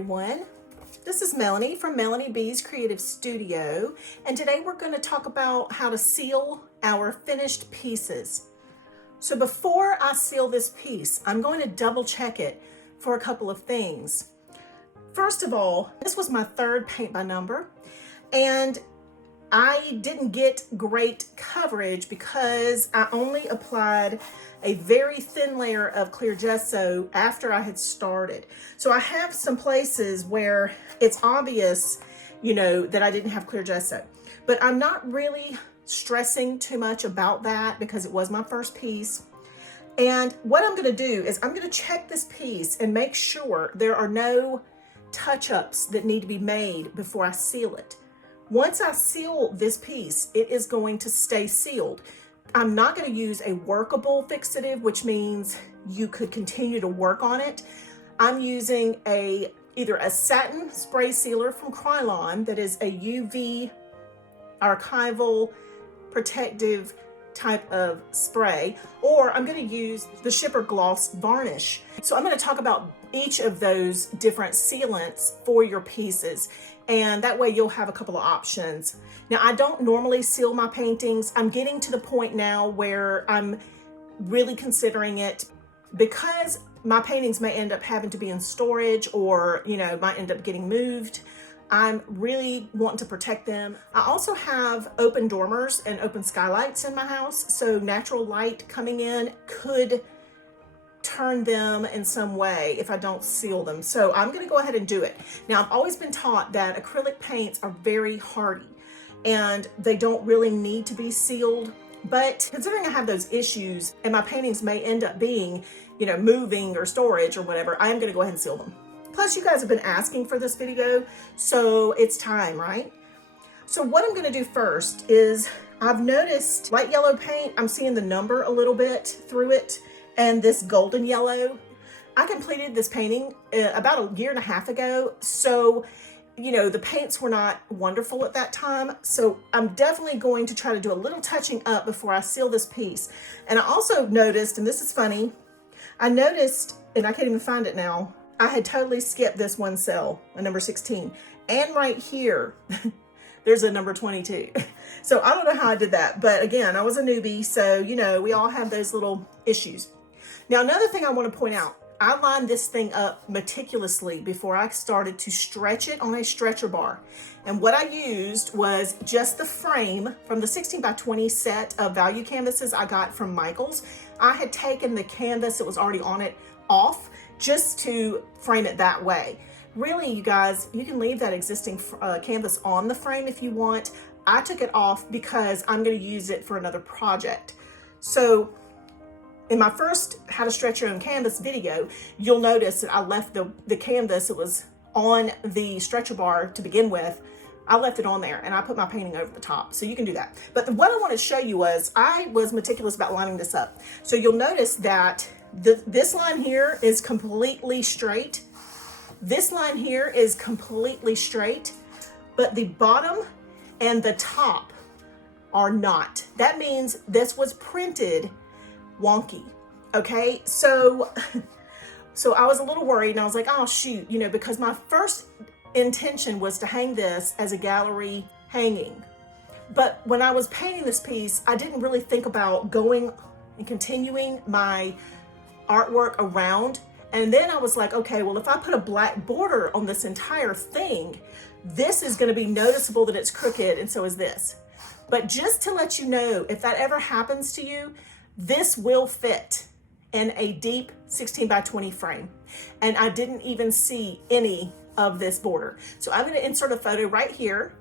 everyone. This is Melanie from Melanie B's Creative Studio, and today we're going to talk about how to seal our finished pieces. So before I seal this piece, I'm going to double check it for a couple of things. First of all, this was my third paint by number, and I didn't get great coverage because I only applied a very thin layer of clear gesso after I had started. So I have some places where it's obvious, that I didn't have clear gesso, but I'm not really stressing too much about that because it was my first piece. And what I'm gonna do is I'm gonna check this piece and make sure there are no touch-ups that need to be made before I seal it. Once I seal this piece, it is going to stay sealed. I'm not going to use a workable fixative, which means you could continue to work on it. I'm using either a satin spray sealer from Krylon that is a UV archival protective type of spray, or I'm going to use the Schipper Gloss Varnish. So I'm going to talk about each of those different sealants for your pieces, and that way you'll have a couple of options. Now, I don't normally seal my paintings. I'm getting to the point now where I'm really considering it because my paintings may end up having to be in storage or, might end up getting moved. I'm really wanting to protect them. I also have open dormers and open skylights in my house, so natural light coming in could turn them in some way if I don't seal them. So I'm gonna go ahead and do it. Now, I've always been taught that acrylic paints are very hardy and they don't really need to be sealed, but considering I have those issues and my paintings may end up being, moving or storage or whatever, I'm gonna go ahead and seal them. Plus, you guys have been asking for this video, so it's time, right? So what I'm gonna do first is I've noticed light yellow paint, I'm seeing the number a little bit through it, and this golden yellow. I completed this painting about a year and a half ago, so the paints were not wonderful at that time, so I'm definitely going to try to do a little touching up before I seal this piece. And I also noticed, and this is funny, I noticed, and I can't even find it now, I had totally skipped this one cell, a number 16, and right here, there's a number 22. So I don't know how I did that, but again, I was a newbie, so we all have those little issues. Now, another thing I want to point out, I lined this thing up meticulously before I started to stretch it on a stretcher bar. And what I used was just the frame from the 16 by 20 set of value canvases I got from Michael's. I had taken the canvas that was already on it off just to frame it that way. Really, you guys, you can leave that existing canvas on the frame if you want. I took it off because I'm going to use it for another project. So in my first How to Stretch Your Own Canvas video, you'll notice that I left the canvas that was on the stretcher bar to begin with. I left it on there and I put my painting over the top, so you can do that. But what I want to show you was I was meticulous about lining this up. So you'll notice that this line here is completely straight. This line here is completely straight, but the bottom and the top are not. That means this was printed wonky. Okay, so I was a little worried and I was like, oh shoot, because my first intention was to hang this as a gallery hanging. But when I was painting this piece, I didn't really think about going and continuing my artwork around. And then I was like, okay, well, if I put a black border on this entire thing, this is going to be noticeable that it's crooked, and so is this. But just to let you know, if that ever happens to you, this will fit in a deep 16 by 20 frame. And I didn't even see any of this border. So I'm going to insert a photo right here.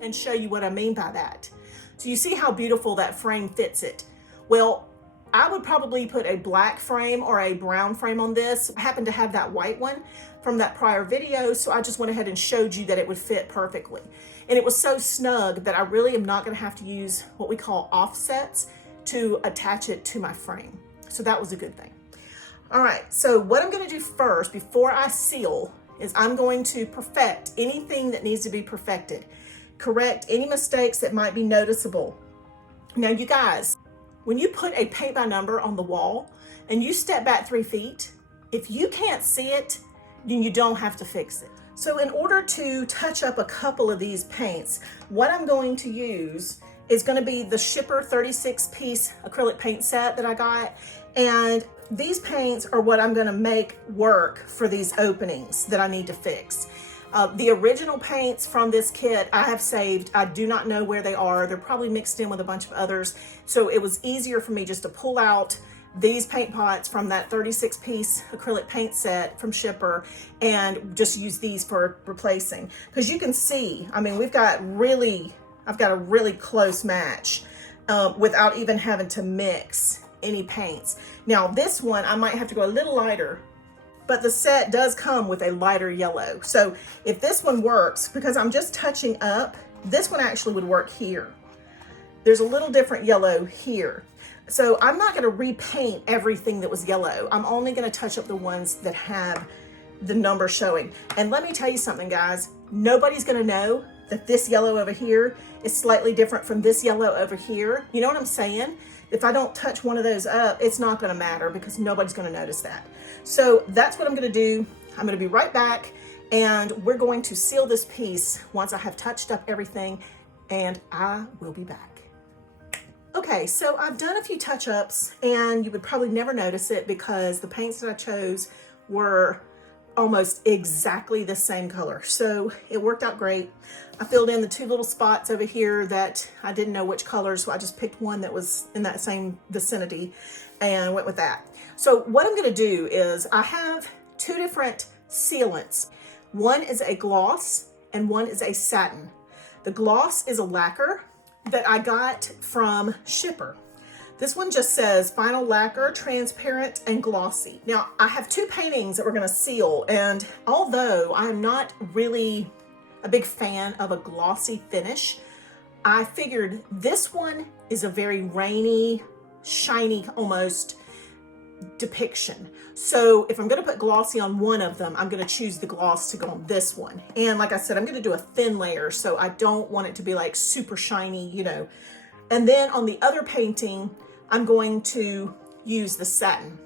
And show you what I mean by that. So you see how beautiful that frame fits it. Well, I would probably put a black frame or a brown frame on this. I happen to have that white one from that prior video, so I just went ahead and showed you that it would fit perfectly. And it was so snug that I really am not gonna have to use what we call offsets to attach it to my frame. So that was a good thing. All right, so what I'm gonna do first before I seal is I'm going to perfect anything that needs to be perfected. Correct any mistakes that might be noticeable. Now, you guys, when you put a paint by number on the wall and you step back 3 feet, if you can't see it, then you don't have to fix it. So in order to touch up a couple of these paints, what I'm going to use is going to be the Schipper 36-piece acrylic paint set that I got. And these paints are what I'm going to make work for these openings that I need to fix. The original paints from this kit I have saved. I do not know where they are. They're probably mixed in with a bunch of others. So it was easier for me just to pull out these paint pots from that 36-piece acrylic paint set from Schipper and just use these for replacing. Because you can see, I mean, I've got a really close match without even having to mix any paints. Now this one, I might have to go a little lighter, but the set does come with a lighter yellow. So if this one works, because I'm just touching up, this one actually would work here. There's a little different yellow here. So I'm not going to repaint everything that was yellow. I'm only going to touch up the ones that have the number showing. And let me tell you something, guys, nobody's going to know that this yellow over here is slightly different from this yellow over here. You know what I'm saying? If I don't touch one of those up, it's not going to matter because nobody's going to notice that. So that's what I'm going to do. I'm going to be right back and we're going to seal this piece once I have touched up everything, and I will be back. Okay, so I've done a few touch-ups and you would probably never notice it because the paints that I chose were almost exactly the same color. So it worked out great. I filled in the 2 little spots over here that I didn't know which color, so I just picked one that was in that same vicinity and went with that. So what I'm gonna do is I have 2 different sealants. One is a gloss and one is a satin. The gloss is a lacquer that I got from Schipper. This one just says Final Lacquer, transparent and glossy. Now, I have 2 paintings that we're gonna seal, and although I'm not really a big fan of a glossy finish, I figured this one is a very rainy, shiny, almost depiction. So if I'm gonna put glossy on one of them, I'm gonna choose the gloss to go on this one. And like I said, I'm gonna do a thin layer, so I don't want it to be like super shiny, you know. And then on the other painting, I'm going to use the satin.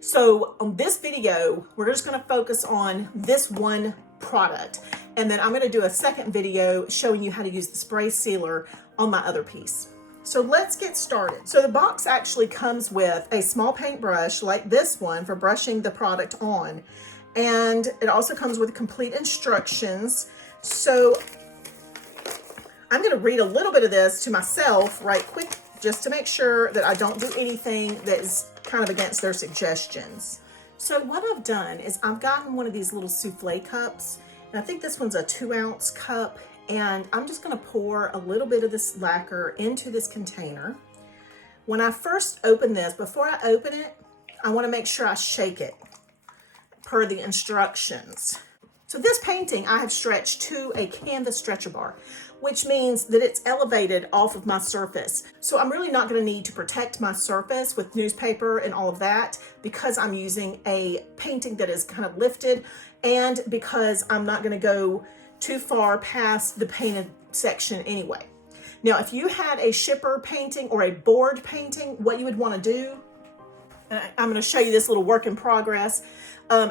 So on this video, we're just gonna focus on this one product. And then I'm gonna do a second video showing you how to use the spray sealer on my other piece. So let's get started. So the box actually comes with a small paintbrush like this one for brushing the product on. And it also comes with complete instructions. So I'm gonna read a little bit of this to myself right quick, just to make sure that I don't do anything that is kind of against their suggestions. So what I've done is I've gotten one of these little souffle cups, and I think this one's a 2-ounce cup, and I'm just gonna pour a little bit of this lacquer into this container. When I first open this, before I open it, I wanna make sure I shake it per the instructions. So this painting I have stretched to a canvas stretcher bar, which means that it's elevated off of my surface. So I'm really not gonna need to protect my surface with newspaper and all of that because I'm using a painting that is kind of lifted, and because I'm not gonna go too far past the painted section anyway. Now, if you had a Schipper painting or a board painting, what you would wanna do, I'm gonna show you this little work in progress.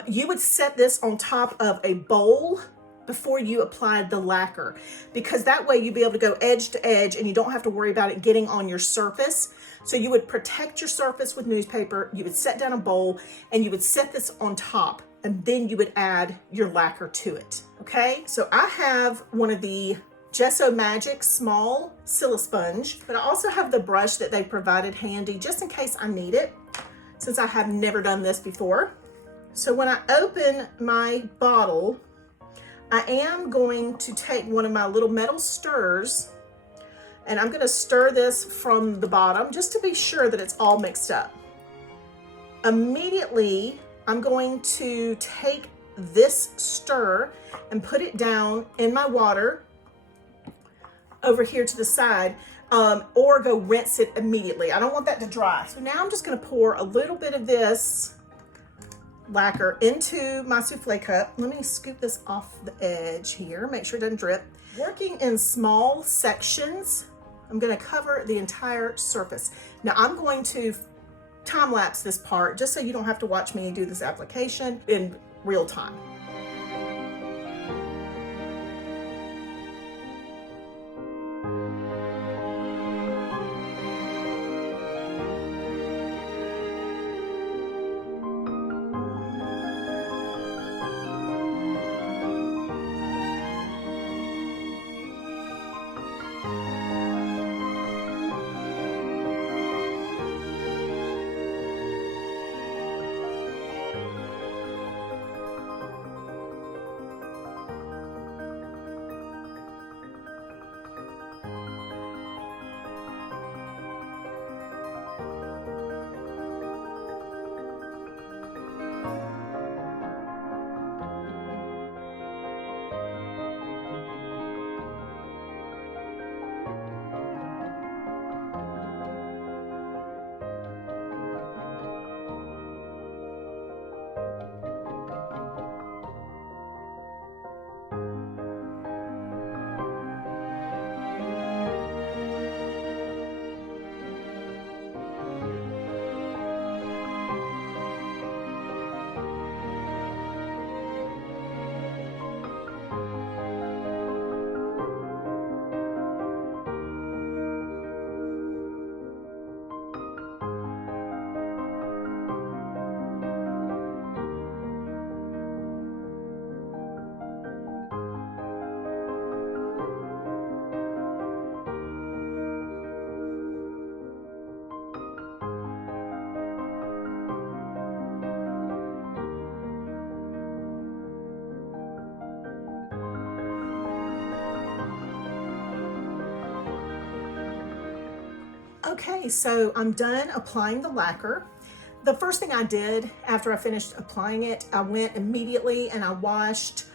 You would set this on top of a bowl before you applied the lacquer, because that way you'd be able to go edge to edge and you don't have to worry about it getting on your surface. So you would protect your surface with newspaper, you would set down a bowl, and you would set this on top, and then you would add your lacquer to it, okay? So I have one of the Gesso Magic small Sponge, but I also have the brush that they provided handy just in case I need it, since I have never done this before. So when I open my bottle, I am going to take one of my little metal stirrers, and I'm gonna stir this from the bottom just to be sure that it's all mixed up. Immediately, I'm going to take this stir and put it down in my water over here to the side, or go rinse it immediately. I don't want that to dry. So now I'm just gonna pour a little bit of this lacquer into my souffle cup. Let me scoop this off the edge here, make sure it doesn't drip. Working in small sections I'm gonna cover the entire surface. Now I'm going to time lapse this part just so you don't have to watch me do this application in real time. Okay, so I'm done applying the lacquer. The first thing I did after I finished applying it, I went immediately and I washed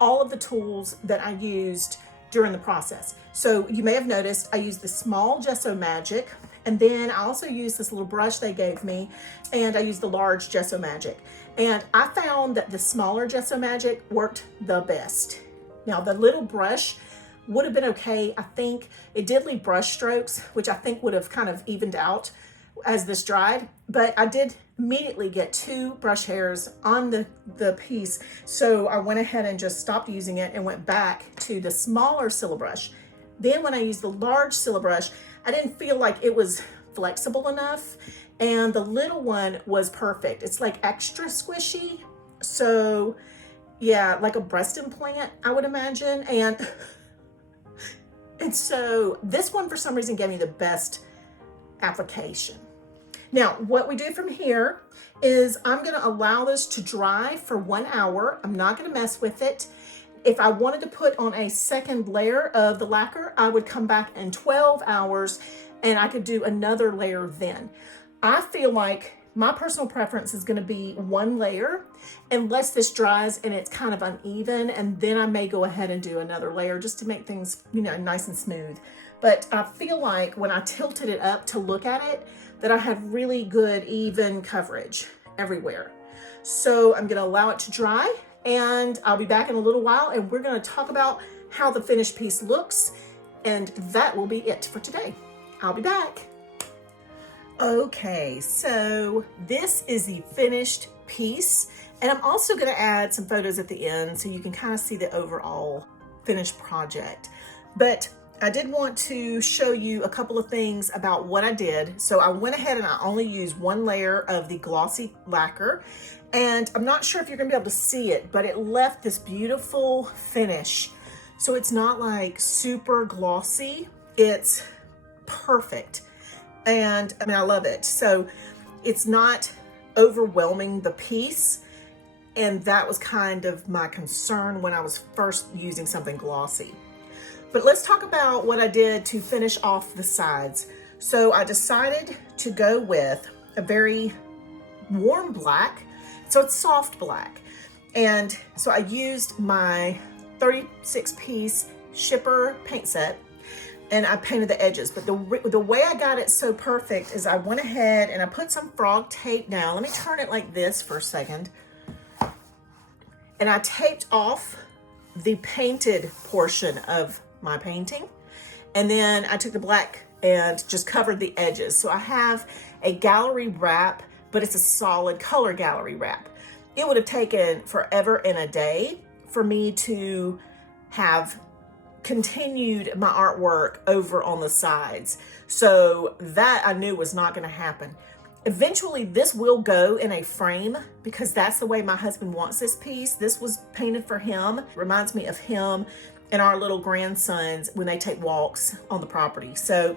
all of the tools that I used during the process. So you may have noticed I used the small Gesso Magic, and then I also used this little brush they gave me, and I used the large Gesso Magic. And I found that the smaller Gesso Magic worked the best. Now the little brush would have been okay. I think it did leave brush strokes, which I think would have kind of evened out as this dried, but I did immediately get 2 brush hairs on the piece. So I went ahead and just stopped using it and went back to the smaller Scylla brush. Then when I used the large Scylla brush, I didn't feel like it was flexible enough, and the little one was perfect. It's like extra squishy. So yeah, like a breast implant, I would imagine. And so this one for some reason gave me the best application. Now, what we do from here is I'm gonna allow this to dry for 1 hour. I'm not gonna mess with it. If I wanted to put on a second layer of the lacquer, I would come back in 12 hours and I could do another layer then. I feel like my personal preference is gonna be 1 layer unless this dries and it's kind of uneven, and then I may go ahead and do another layer just to make things, you know, nice and smooth. But I feel like when I tilted it up to look at it, that I had really good even coverage everywhere. So I'm gonna allow it to dry, and I'll be back in a little while, and we're gonna talk about how the finished piece looks, and that will be it for today. I'll be back. Okay, so this is the finished piece, and I'm also gonna add some photos at the end so you can kind of see the overall finished project. But I did want to show you a couple of things about what I did. So I went ahead and I only used 1 layer of the glossy lacquer, and I'm not sure if you're gonna be able to see it, but it left this beautiful finish. So it's not like super glossy, it's perfect. And I mean, I love it. So it's not overwhelming the piece. And that was kind of my concern when I was first using something glossy. But let's talk about what I did to finish off the sides. So I decided to go with a very warm black. So it's soft black. And so I used my 36-piece Schipper paint set, and I painted the edges. But the way I got it so perfect is I went ahead and I put some frog tape down. Let me turn it like this for a second. And I taped off the painted portion of my painting. And then I took the black and just covered the edges. So I have a gallery wrap, but it's a solid color gallery wrap. It would have taken forever and a day for me to have continued my artwork over on the sides. So that I knew was not going to happen. Eventually this will go in a frame because that's the way my husband wants this piece. This was painted for him. Reminds me of him and our little grandsons when they take walks on the property. So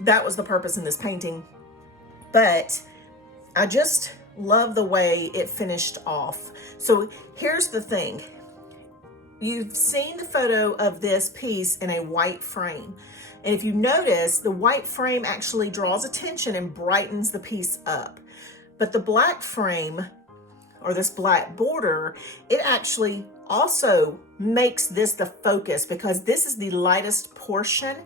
that was the purpose in this painting. But I just love the way it finished off. So here's the thing. You've seen the photo of this piece in a white frame. And if you notice, the white frame actually draws attention and brightens the piece up. But the black frame, or this black border, it actually also makes this the focus because this is the lightest portion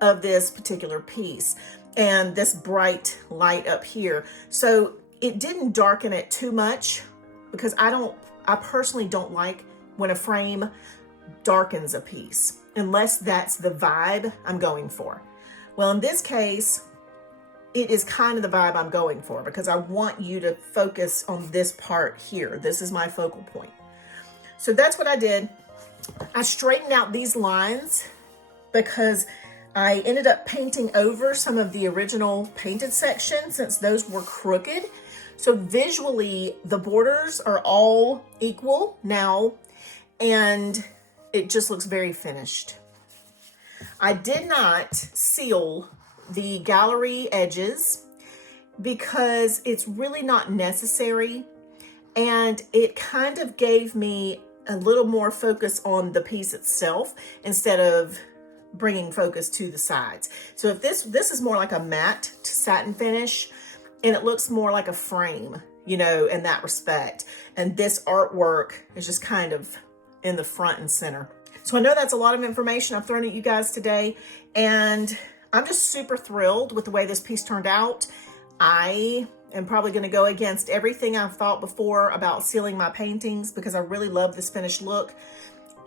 of this particular piece. And this bright light up here. So it didn't darken it too much because I personally don't like when a frame darkens a piece, unless that's the vibe I'm going for. Well, in this case, it is kind of the vibe I'm going for because I want you to focus on this part here. This is my focal point. So that's what I did. I straightened out these lines because I ended up painting over some of the original painted sections since those were crooked. So visually, the borders are all equal now, and it just looks very finished. I did not seal the gallery edges because it's really not necessary, and it kind of gave me a little more focus on the piece itself instead of bringing focus to the sides. So if this is more like a matte satin finish, and it looks more like a frame, you know, in that respect. And this artwork is just kind of in the front and center. So I know that's a lot of information I've thrown at you guys today, and I'm just super thrilled with the way this piece turned out. I am probably going to go against everything I've thought before about sealing my paintings because I really love this finished look.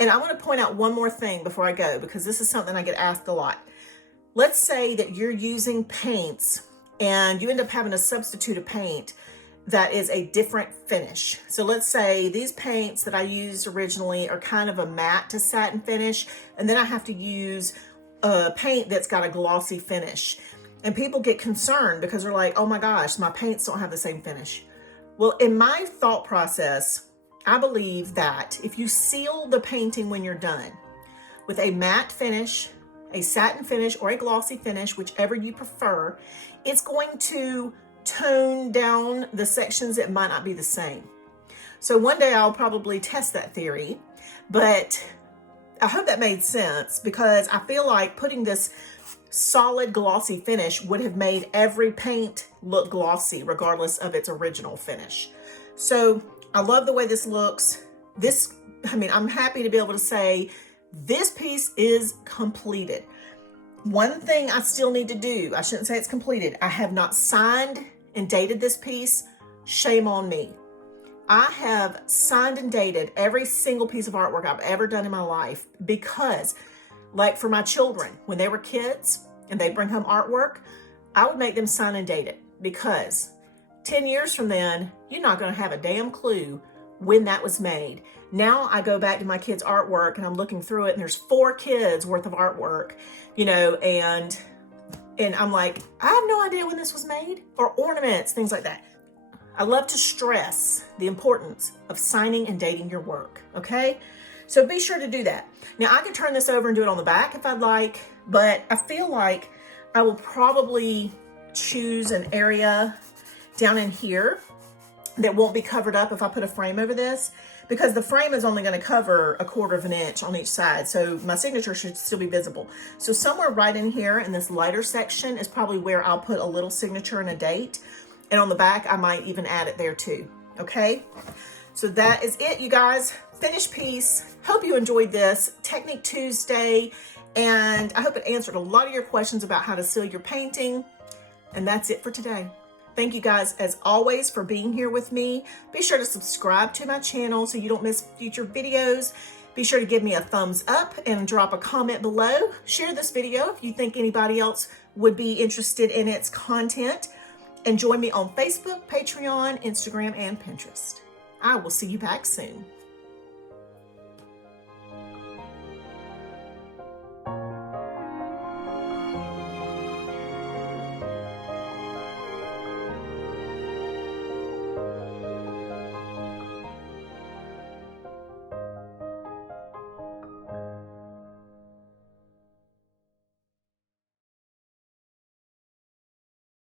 And I want to point out one more thing before I go, because this is something I get asked a lot. Let's say that you're using paints and you end up having to substitute a paint that is a different finish. So let's say these paints that I used originally are kind of a matte to satin finish, and then I have to use a paint that's got a glossy finish. And people get concerned because they're like, oh my gosh, my paints don't have the same finish. Well, in my thought process, I believe that if you seal the painting when you're done with a matte finish, a satin finish, or a glossy finish, whichever you prefer, it's going to tone down the sections that might not be the same. So one day I'll probably test that theory, but I hope that made sense because I feel like putting this solid glossy finish would have made every paint look glossy regardless of its original finish. So I love the way this looks. I'm happy to be able to say this piece is completed. One thing I still need to do, I shouldn't say it's completed. I have not signed and dated this piece. Shame on me. I have signed and dated every single piece of artwork I've ever done in my life because, like for my children, when they were kids and they bring home artwork, I would make them sign and date it because 10 years from then, you're not going to have a damn clue when that was made. Now I go back to my kids' artwork and I'm looking through it and there's 4 kids worth of artwork, you know, and I'm like, I have no idea when this was made, or ornaments, things like that. I love to stress the importance of signing and dating your work, okay? So be sure to do that. Now I can turn this over and do it on the back if I'd like, but I feel like I will probably choose an area down in here that won't be covered up if I put a frame over this, because the frame is only going to cover 1/4 of an inch on each side. So my signature should still be visible. So somewhere right in here in this lighter section is probably where I'll put a little signature and a date. And on the back, I might even add it there too. Okay. So that is it, you guys. Finished piece. Hope you enjoyed this Technique Tuesday. And I hope it answered a lot of your questions about how to seal your painting. And that's it for today. Thank you guys, as always, for being here with me. Be sure to subscribe to my channel so you don't miss future videos. Be sure to give me a thumbs up and drop a comment below. Share this video if you think anybody else would be interested in its content. And join me on Facebook, Patreon, Instagram, and Pinterest. I will see you back soon.